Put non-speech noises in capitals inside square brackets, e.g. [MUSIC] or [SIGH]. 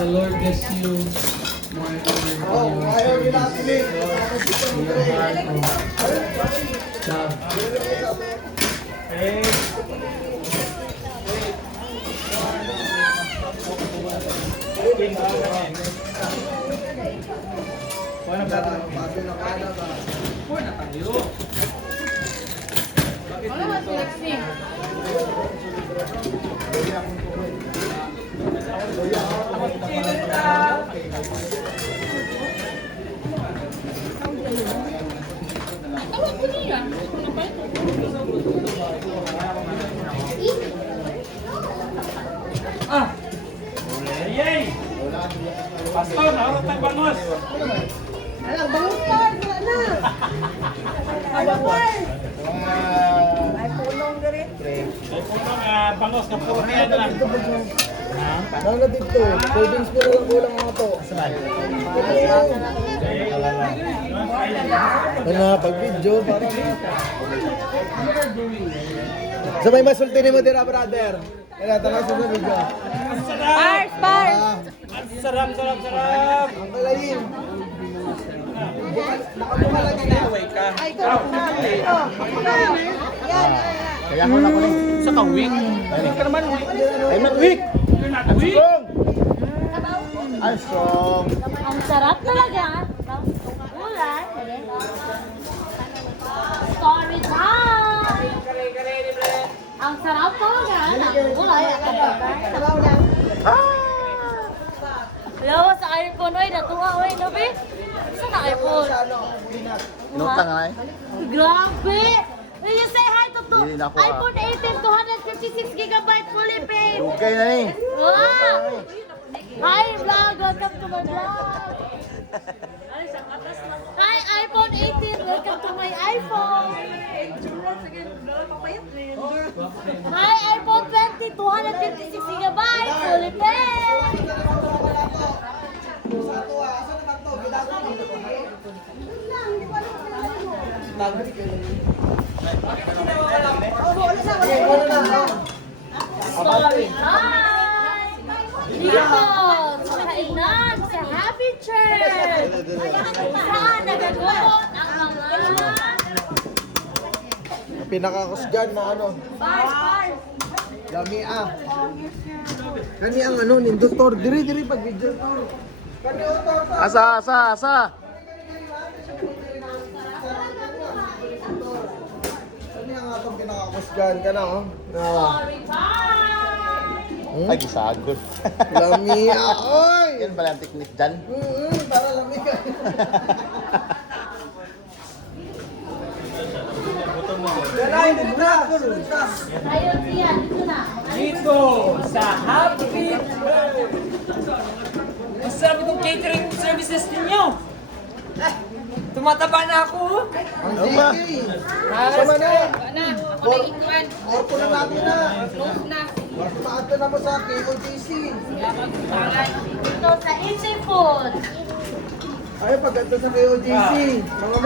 the Lord bless you more and more. In your service, sila. in your heart of love. Kada ba? Si Lexi? Yay! Pastor, naurot ng bangos. Alam, bangon pa! Wala na! Ano pa? Ay, pulong ka rin. Ay po ito nga, bangos ka po. Kaya na lang. Ano na dito? Holdings mo na lang kulang mga to. Ano, pag video, parang... Sa may masulti ni mo dira, brother. Kaya tanong sa video. Pars, pars! Ah, Ang sarap, sarap, sarap. ang kalayin. Nakabuka lagi na. Ay, ito. Ito. Ito. Yan. Kaya ko na ko rin. Sa kawing. Ay ka naman. Ay, week. Ay, strong. Ang sarap talaga. Ang sarap talaga. ng Ulay. Sabaw lang. Hello, sa iPhone, oy, natuwa, oy, no, be? Saan na iPhone? Nutang nga eh. Grabe! Will you say hi to, to Hindi na ako, ah. iPhone 18, 256 gigabyte fully paid? Okay na eh. Wow! Hi, vlog! Welcome to my vlog! [LAUGHS] Hi, iPhone 18! Welcome to my iPhone! Hi, iPhone 20, 256 gigabyte fully paid! Story time! Dito, sa kainan, sa Happy Church! Pinakakusgan na ano. Lami ah. Kani ang ano, nindutor. Diri, diri pag video. Pa. Asa, asa, asa. Kani ang atong pinakakusgan ka na oh. Na. Story time! Hmm? Ay, gisagod. Lami ah. Oy! Yan pala ang technique dyan. Mm, para lami ka. [LAUGHS] Dito na. Ka. Ayun siya, dito na. Dito sa Happy Birthday. Masarap itong catering services ninyo. Tumataba na ako. Ang sige. Sama na. Or, or po na natin na. Mas maato na mo sa KOJC. Dito sa Easy Food. Ay, pag sa KOJC. Mga